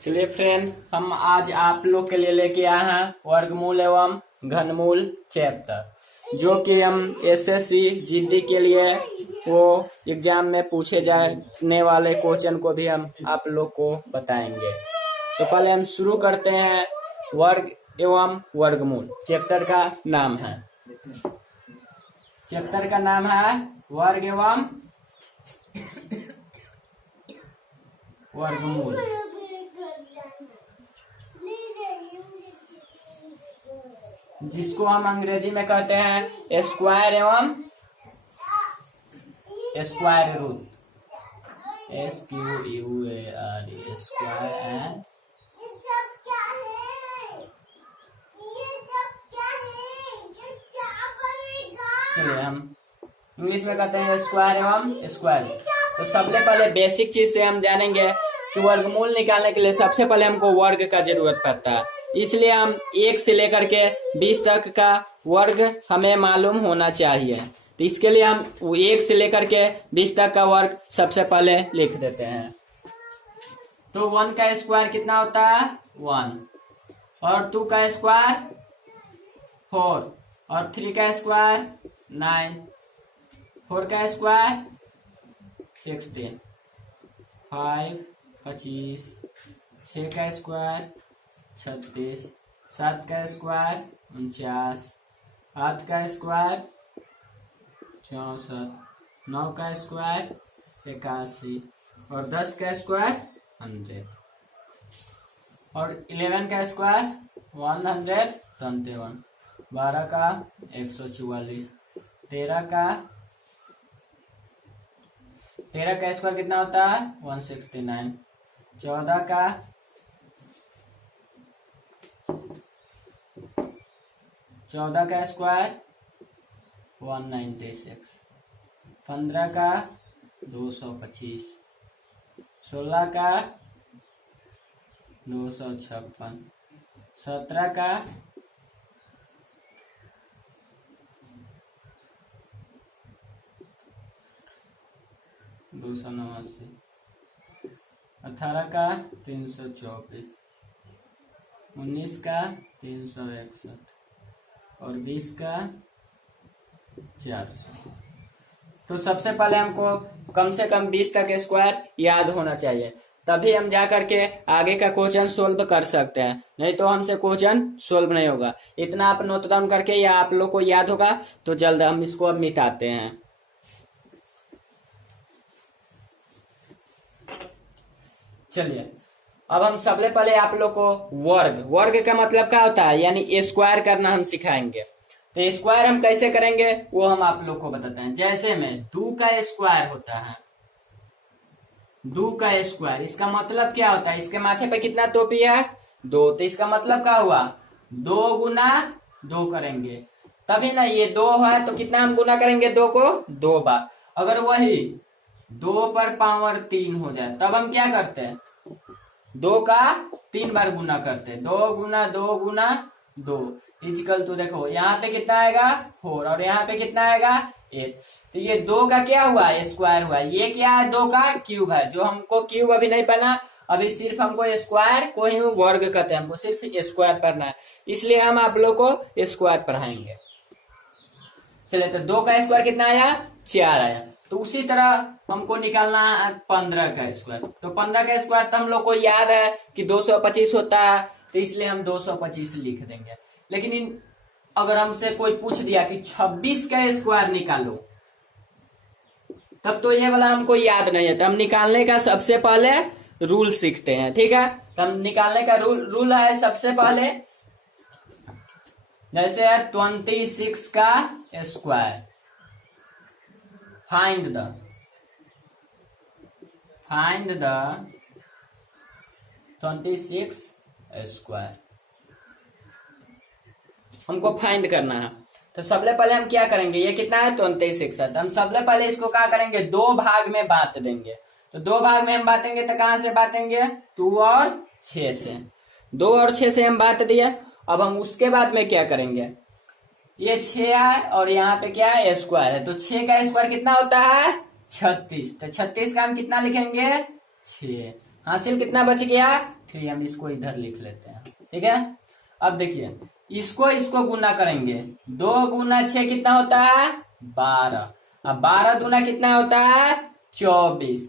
चलिए फ्रेंड, हम आज आप लोग के लिए लेके आए हैं वर्गमूल एवं घनमूल चैप्टर, जो कि हम एसएससी जीडी के लिए वो एग्जाम में पूछे जाने वाले क्वेश्चन को भी हम आप लोग को बताएंगे। तो पहले हम शुरू करते हैं। वर्ग एवं वर्गमूल चैप्टर का नाम है वर्ग एवं वर्गमूल। जिसको हम अंग्रेजी में कहते हैं स्क्वायर एवं square root, SQUAR, square and चलिए हम इंग्लिश में कहते हैं स्क्वायर एवं स्क्वायर रूट। तो सबसे पहले बेसिक चीज से हम जानेंगे कि वर्गमूल निकालने के लिए सबसे पहले हमको वर्ग का जरूरत पड़ता है। इसलिए हम 1 से लेकर के 20 तक का वर्ग हमें मालूम होना चाहिए। तो इसके लिए हम 1 से लेकर के 20 तक का वर्ग सबसे पहले लिख देते हैं। तो 1 का स्क्वायर कितना होता है? 1, और 2 का स्क्वायर 4, और 3 का स्क्वायर 9, 4 का स्क्वायर 16, 5 25, 6 का स्क्वायर 36, 7 का स्क्वायर 49, 8 का स्क्वायर 64, 9 का स्क्वायर 81, और 10 का स्क्वायर 100, और 11 का स्क्वायर 121, 12 का 144, 13 का स्क्वायर कितना होता है? 169, 14 का स्क्वायर 196, 15 का 225, 16 का 256, 17 का 289, 18 का 324, 19 का 361, और 20 का 400। तो सबसे पहले हमको कम से कम 20 तक स्क्वायर याद होना चाहिए, तभी हम जा करके आगे का क्वेश्चन सोल्व कर सकते हैं। नहीं तो हमसे क्वेश्चन सोल्व नहीं होगा। इतना आप नोट डाउन करके या आप लोग को याद होगा तो जल्द हम इसको अब मिटाते हैं। चलिए अब हम सबसे पहले आप लोग को वर्ग का मतलब क्या होता है, यानी स्क्वायर करना हम सिखाएंगे। तो स्क्वायर हम कैसे करेंगे वो हम आप लोग को बताते हैं। जैसे में 2 का स्क्वायर होता है, 2 का स्क्वायर, इसका मतलब क्या होता है? इसके माथे पे कितना टोपी है? 2। तो इसका मतलब क्या हुआ? 2 गुना 2 करेंगे तभी ना, ये 2 है तो कितना हम गुना करेंगे 2 को? 2 बार। अगर वही 2 पर पावर 3 हो जाए तब हम क्या करते हैं? 2 का 3 बार गुना करते हैं। 2 गुना 2 गुना 2 इक्वल टू, देखो यहाँ पे कितना आएगा? 4, और यहाँ पे कितना आएगा? 8। तो ये 2 का क्या हुआ? स्क्वायर हुआ। ये क्या है? 2 का क्यूब है। जो हमको क्यूब अभी नहीं पढ़ना, अभी सिर्फ हमको स्क्वायर को ही वर्ग कहते हैं, हमको सिर्फ स्क्वायर पढ़ना है, इसलिए हम आप लोग को स्क्वायर पढ़ाएंगे। चलिए, तो 2 का स्क्वायर कितना आया? 4 आया। तो उसी तरह हमको निकालना है 15 का स्क्वायर। तो 15 का स्क्वायर तो हम लोग को याद है कि 225 होता है, तो इसलिए हम 225 लिख देंगे। लेकिन अगर हमसे कोई पूछ दिया कि 26 का स्क्वायर निकालो, तब तो ये वाला हमको याद नहीं है। तो हम निकालने का सबसे पहले रूल सीखते हैं, ठीक है? तो हम निकालने का रूल है सबसे पहले, जैसे है 26 का स्क्वायर, फाइंड द 26 स्क्वायर हमको फाइंड करना है। तो सबसे पहले हम क्या करेंगे? ये कितना है? 26 है। तो हम सबसे पहले इसको क्या करेंगे? 2 भाग में बांट देंगे। तो 2 भाग में हम बांटेंगे तो कहां से बांटेंगे? 2 और 6 से। 2 और 6 से हम बांट दिया। अब हम उसके बाद में क्या करेंगे? ये 6 है और यहाँ पे क्या है? स्क्वायर है। तो 6 का स्क्वायर कितना होता है? 36। तो 36 का हम कितना लिखेंगे? 6। हासिल कितना बच गया 3, हम इसको इधर लिख लेते हैं। ठीक है, अब देखिए इसको इसको गुना करेंगे, 2 गुना 6 कितना होता है 12। अब 12 दूना कितना होता है 24।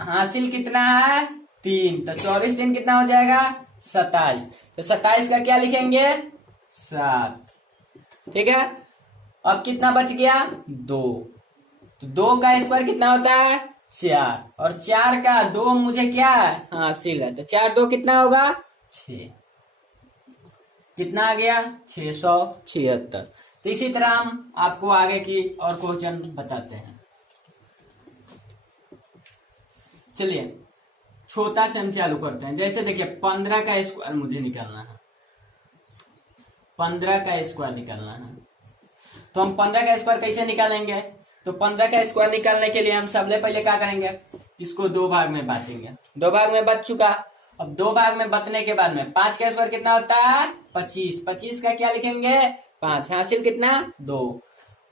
हासिल कितना है 3, तो 24 दिन कितना हो जाएगा 27। तो 27 का क्या लिखेंगे 7। ठीक है, अब कितना बच गया 2, तो 2 का स्क्वायर कितना होता है 4, और 4 का 2 मुझे क्या है हासिल है, तो 4 2 कितना होगा 6। कितना आ गया 676। तो इसी तरह हम आपको आगे की और क्वेश्चन बताते हैं। चलिए छोटा से हम चालू करते हैं। जैसे देखिए 15 का स्क्वायर मुझे निकालना है, 15 का स्क्वायर निकालना है। तो हम 15 का स्क्वायर कैसे निकालेंगे, तो 15 का स्क्वायर निकालने के लिए हम सबसे पहले क्या करेंगे, इसको 2 भाग में बांटेंगे। 2 भाग में बच चुका। अब 2 भाग में बचने के बाद में 5 का स्क्वायर कितना होता है 25। 25 का क्या लिखेंगे 5, हासिल कितना 2।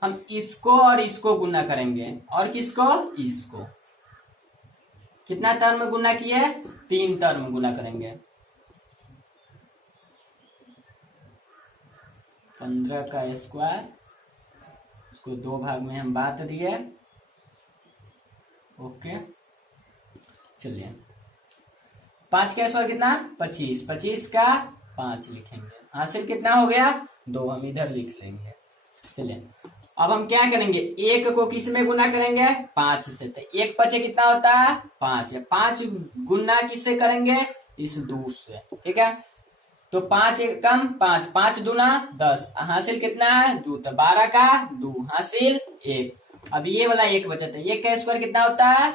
हम इसको और इसको गुना करेंगे, और किसको इसको। कितना टर्म में गुना किए 3 टर्म गुना करेंगे। 15 का स्क्वायर, इसको 2 भाग में हम बांट दिए। ओके, चलिए 5 का स्क्वायर कितना 25, 25 का 5 लिखेंगे। हासिल कितना हो गया 2, हम इधर लिख लेंगे। चलिए अब हम क्या करेंगे, 1 को किस में गुना करेंगे 5 से, तो 1 पचे कितना होता है 5 है। 5 गुना किससे करेंगे इस 2 से। ठीक है, तो 5 एक कम 5, 5 दूना 10, हासिल कितना है 2, तो 12 का 2 हासिल 1। अब ये वाला 1 बचा, तो 1 का स्क्वायर कितना होता है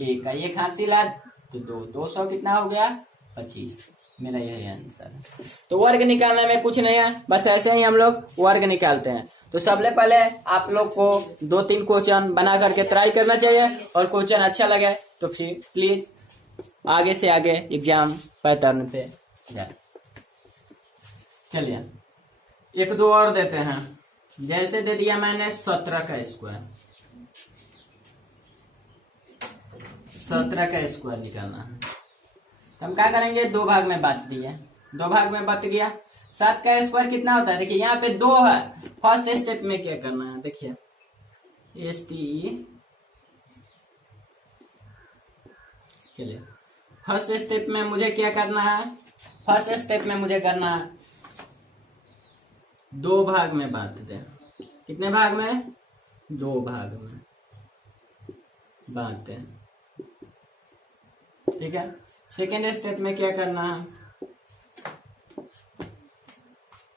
1 का 1 हासिल है, तो 200 कितना हो गया 25। मेरा यही आंसर है। तो वर्ग निकालने में कुछ नहीं है, बस ऐसे ही हम लोग वर्ग निकालते हैं। तो सबसे पहले आप लोग को 2-3 क्वेश्चन बना करके ट्राई करना चाहिए, और क्वेश्चन अच्छा लगे तो फिर प्लीज आगे से आगे एग्जाम पैटर्न पे जाए। चलिए 1-2 और देते हैं। जैसे दे दिया मैंने 17 का स्क्वायर, 17 का स्क्वायर निकालना है। तो हम क्या करेंगे 2 भाग में बांट दिए, 2 भाग में बच गया। 7 का स्क्वायर कितना होता है, देखिए यहाँ पे 2 है। फर्स्ट स्टेप में क्या करना है, देखिए STE, चलिए फर्स्ट स्टेप में मुझे क्या करना है, फर्स्ट स्टेप में मुझे करना है 2 भाग में बांट दे। कितने भाग में 2 भाग में बांटे। ठीक है, सेकेंड स्टेप में क्या करना है,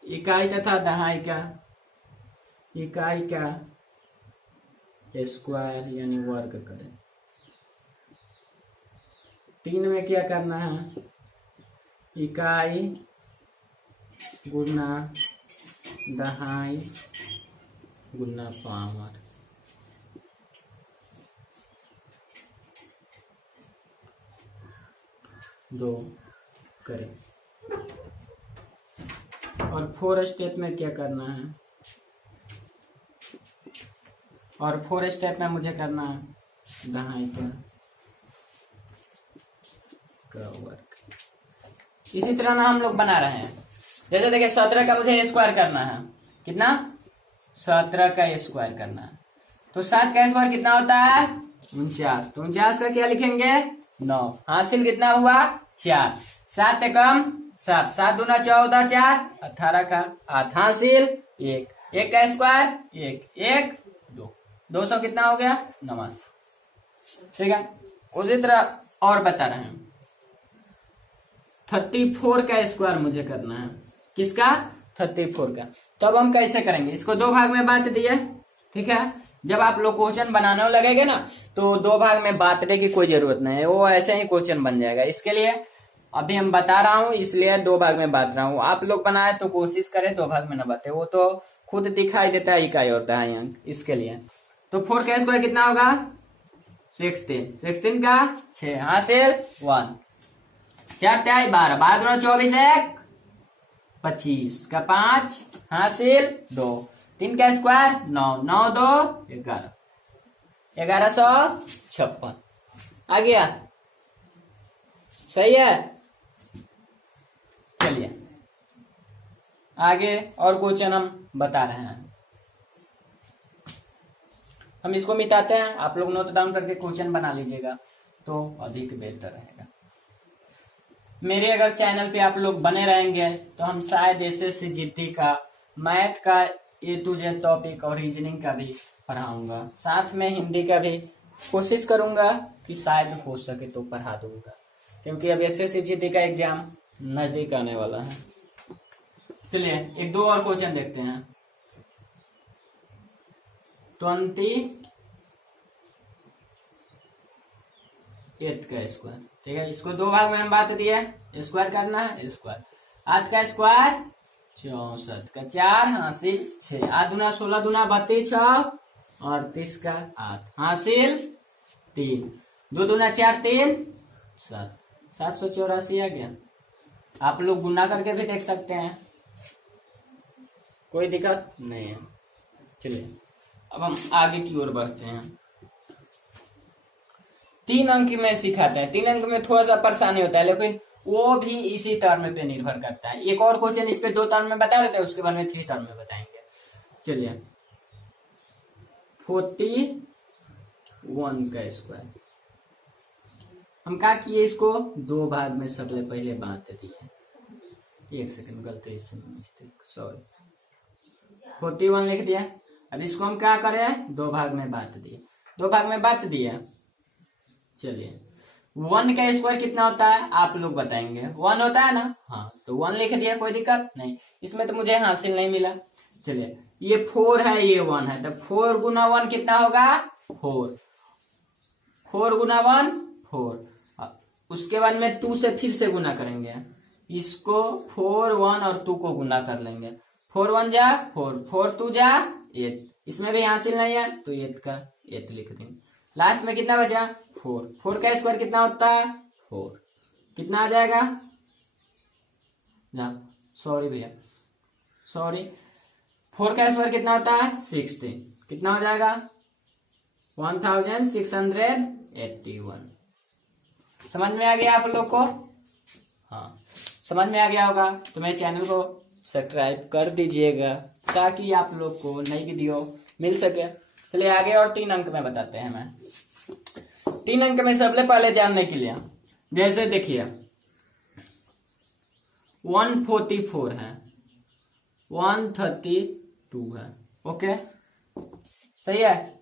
इकाई तथा दहाई का, इकाई का स्क्वायर यानी वर्ग करें। 3 में क्या करना है, इकाई गुना दहाई गुना पावर। दो करें। और 4 स्टेप में क्या करना है, और 4 स्टेप में मुझे करना है दहाई का वर्ग। इसी तरह ना हम लोग बना रहे हैं। जैसे देखिए 17 का मुझे स्क्वायर करना है, कितना 17 का स्क्वायर करना है। तो 7 का स्क्वायर कितना होता है 49, तो 49 का क्या लिखेंगे 9, हासिल कितना हुआ 4। 7 एकम 7, 7 दूना 14, 4 18 का 8 हासिल 1, 1 का स्क्वायर 1, 1 2, 200 कितना हो गया 89। ठीक है, उसी तरह और बता रहे हैं 34 का स्क्वायर मुझे करना है। किसका 34 का। तब हम कैसे करेंगे, इसको 2 भाग में बांट दिए। ठीक है, जब आप लोग क्वेश्चन बनाने लगेंगे ना तो 2 भाग में बांटने की कोई जरूरत नहीं है, वो ऐसे ही क्वेश्चन बन जाएगा। इसके लिए अभी हम बता रहा हूँ, इसलिए 2 भाग में बांट रहा हूँ। आप लोग बनाए तो कोशिश करें 2 भाग में न बांटे, वो तो खुद दिखाई देता है इकाई और दहाई अंक। इसके लिए तो 4 का स्क्वायर कितना होगा 16, 16 का 6 हासिल 1, 4 तिहाई 12, 12 दूना 24, 1 25 का 5 हासिल 2, 3 का स्क्वायर 9, 9 2 11, 1156 आ गया। सही है। चलिए आगे और क्वेश्चन हम बता रहे हैं। हम इसको मिटाते हैं, आप लोग नोट डाउन करके क्वेश्चन बना लीजिएगा तो अधिक बेहतर रहेगा। मेरे अगर चैनल पे आप लोग बने रहेंगे तो हम शायद एसएससी जीटी का मैथ का A to Z टॉपिक और रीजनिंग का भी पढ़ाऊंगा, साथ में हिंदी का भी कोशिश करूंगा कि शायद हो सके तो पढ़ा दूंगा, क्योंकि अब एसएससी जीटी का एग्जाम नजदीक आने वाला है। चलिए एक दो और क्वेश्चन देखते हैं। 28 का स्क्वायर, ठीक है, इसको दो भाग में हम बात दिए, स्क्वायर करना है स्क्वायर। 8 का स्क्वायर 64 का 4 हासिल 6, 8 दूना 16 दूना 32 और 30 का 8 हासिल 3, 2 दूना 4 3 7, 784 आ गया। आप लोग गुना करके भी देख सकते हैं, कोई दिक्कत नहीं है। चलिए अब हम आगे की ओर बढ़ते हैं। 3 अंक में सिखाते हैं, 3 अंक में थोड़ा सा परेशानी होता है, लेकिन वो भी इसी टर्म पे निर्भर करता है। एक और क्वेश्चन इस पे 2 टर्म में बता देते हैं, उसके बाद में 3 टर्म में बताएंगे। चलिए 41 का स्क्वायर, हम क्या किए, इसको 2 भाग में सबसे पहले बांट दिए। एक सेकंड, गलती से मिस्टेक, सॉरी। 41 लिख दिया। अब इसको हम क्या करें, 2 भाग में बांट दिए, 2 भाग में बांट दिया। चलिए 1 का स्क्वायर कितना होता है आप लोग बताएंगे, 1 होता है ना, हाँ तो 1 लिख दिया, कोई दिक्कत नहीं, इसमें तो मुझे हासिल नहीं मिला। चलिए ये 4 है, ये 1 है, तो 4 गुना 1 कितना होगा 4, 4 गुना 1 4। उसके बाद में 2 से फिर से गुना करेंगे, इसको 4 1 और 2 को गुना कर लेंगे, 4 1 जा 4, 4 2 जा 8, इसमें भी हासिल नहीं है तो 8 का 8 लिख देंगे। लास्ट में कितना बचा 4, 4 का स्क्वायर कितना होता है 4, कितना आ जाएगा, सॉरी भैया सॉरी, 4 का स्क्वायर कितना होता है 16, कितना हो जाएगा 1681। समझ में आ गया आप लोग को, हाँ समझ में आ गया होगा तो मेरे चैनल को सब्सक्राइब कर दीजिएगा ताकि आप लोग को नई वीडियो मिल सके। चलिए आगे और 3 अंक में बताते हैं। मैं 3 अंक में सबसे पहले जानने के लिए, जैसे देखिए 144 है, 132 है, ओके सही है।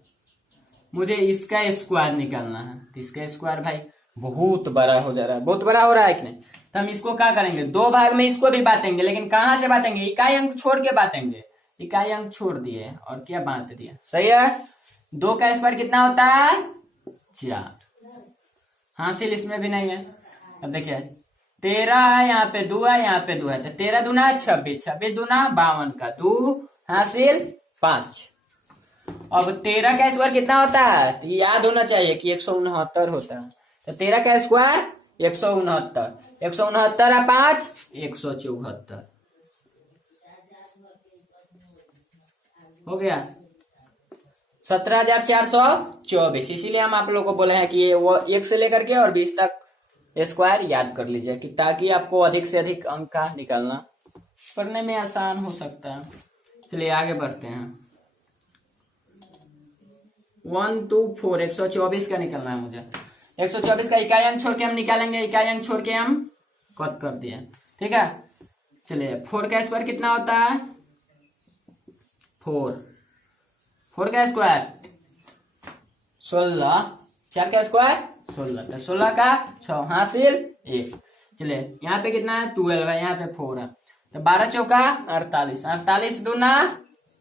मुझे इसका स्क्वायर निकालना है, तो इसका स्क्वायर भाई बहुत बड़ा हो जा रहा है, बहुत बड़ा हो रहा है इसमें, तो हम इसको क्या करेंगे 2 भाग में इसको भी बांटेंगे, लेकिन कहां से बांटेंगे, इकाई अंक छोड़ के बांटेंगे, इकाई अंक छोड़ दिए और क्या बांट दिया, सही है। 2 का स्क्वायर कितना होता है 4, हासिल इसमें भी नहीं है। अब देखिए 13 है, यहाँ पे 2 है, यहाँ पे 2 है, तो 13 दूना 26, 26 दूना 52 का 2 हासिल 5। अब 13 का स्क्वायर कितना होता है, तो याद होना चाहिए कि 169 होता है, तो 13 का स्क्वायर 169, 169 है 5 174 हो गया 17,424। इसीलिए हम आप लोगों को बोले हैं कि ये वो 1 से लेकर के और 20 तक स्क्वायर याद कर लीजिए, कि ताकि आपको अधिक से अधिक अंक का निकालना पढ़ने में आसान हो सकता है। चलिए आगे बढ़ते हैं। 124 124 का निकलना है मुझे, 124 का इकाई अंक छोड़ के हम निकालेंगे, इकाई अंक छोड़ के हम कट कर दिए, ठीक है। चलिए 4 का स्क्वायर कितना होता है 4, 4 का स्क्वायर 16, 4 का स्क्वायर 16, तो 16 का 6 हासिल 1। चलिए यहाँ पे कितना है 12 है, यहाँ पे 4 है, तो 12 चौका 48, 48 दूना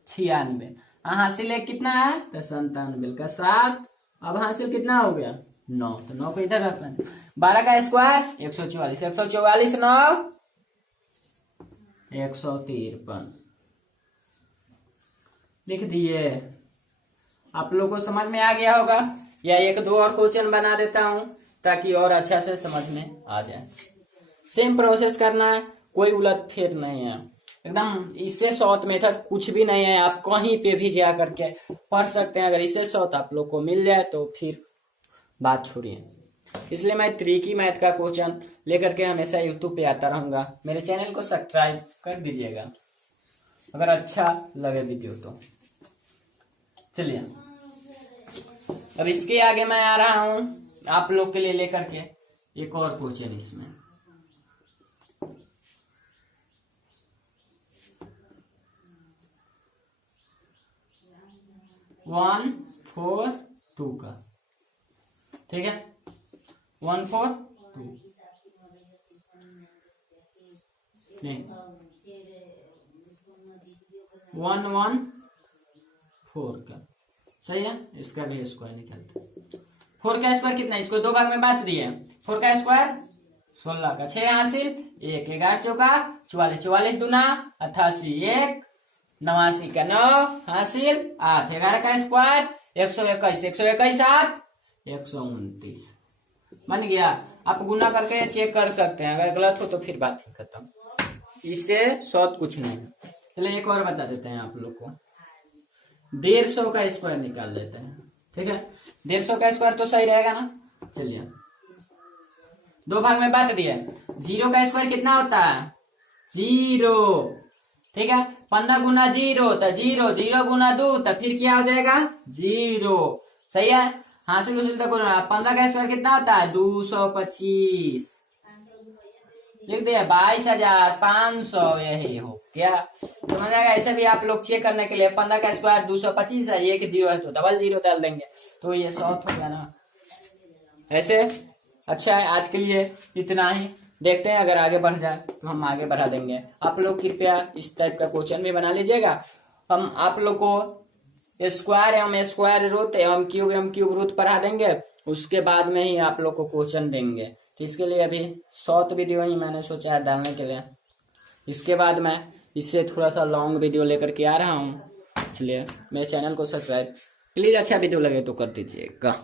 96, हासिल 1 कितना है तो 97 का 7। अब हासिल कितना हो गया 9, तो 9 को इधर रखना है। 12 का स्क्वायर 144, 144 9 153 लिख दिए। आप लोग को समझ में आ गया होगा, या एक दो और क्वेश्चन बना देता हूं ताकि और अच्छा से समझ में आ जाए। सेम प्रोसेस करना है, कोई उलट फेर नहीं है, एकदम इससे शॉर्ट मेथड कुछ भी नहीं है। आप कहीं पे भी जा करके पढ़ सकते हैं, अगर इससे शॉर्ट आप लोग को मिल जाए तो फिर बात छोड़िए। इसलिए मैं त्रिकी मैथ का क्वेश्चन लेकर के हमेशा यूट्यूब पे आता रहूंगा। मेरे चैनल को सब्सक्राइब कर दीजिएगा अगर अच्छा लगे वीडियो तो। चलिए अब इसके आगे मैं आ रहा हूं आप लोग के लिए लेकर के एक और क्वेश्चन। इसमें वन फोर टू का, ठीक है, 1 4 2 नहीं 1 1 4 का, सही है। इसका भी स्क्वायर निकालते हैं। 4 का स्क्वायर कितना है, इसको 2 भाग में बांट दिए। 4 का स्क्वायर 16 का, 6 हासिल 1, 11 चौका 44, 44 दूना 88, 1 89 का 9 हासिल 8, 11 का स्क्वायर 121, 121 8 129 बन गया। आप गुना करके चेक कर सकते हैं, अगर गलत हो तो फिर बात ही खत्म, इससे शॉर्ट कुछ नहीं। चलिए एक और बता देते हैं आप लोग को, 150 का स्क्वायर निकाल लेते हैं, ठीक है। 150 का स्क्वायर तो सही रहेगा ना। चलिए 2 भाग में बांट दिया। 0 का स्क्वायर कितना होता है 0, ठीक है। 15 गुना 0 तो 0, 0 गुना 2 तो फिर क्या हो जाएगा 0, सही है। हासिल उसिल तक 15 का स्क्वायर कितना होता है 225, लिख दिया 22,500, यही हो क्या समझ आएगा। ऐसे भी आप लोग चेक करने के लिए 15 का स्क्वायर 225 है, एक 0 है तो डबल 0 डाल देंगे तो ये 100 हो गया ना। ऐसे अच्छा है, आज के लिए इतना ही। देखते हैं अगर आगे बढ़ जाए तो हम आगे बढ़ा देंगे। आप लोग कृपया इस टाइप का क्वेश्चन भी बना लीजिएगा। हम आप लोग को स्क्वायर एवं स्क्वायर रूट एवं क्यूब रूट पढ़ा देंगे, उसके बाद में ही आप लोग को क्वेश्चन देंगे। तो इसके लिए अभी शॉर्ट वीडियो ही मैंने सोचा है डालने के लिए, इसके बाद मैं इससे थोड़ा सा लॉन्ग वीडियो लेकर के आ रहा हूँ। चलिए मेरे चैनल को सब्सक्राइब प्लीज, अच्छा वीडियो लगे तो कर दीजिएगा।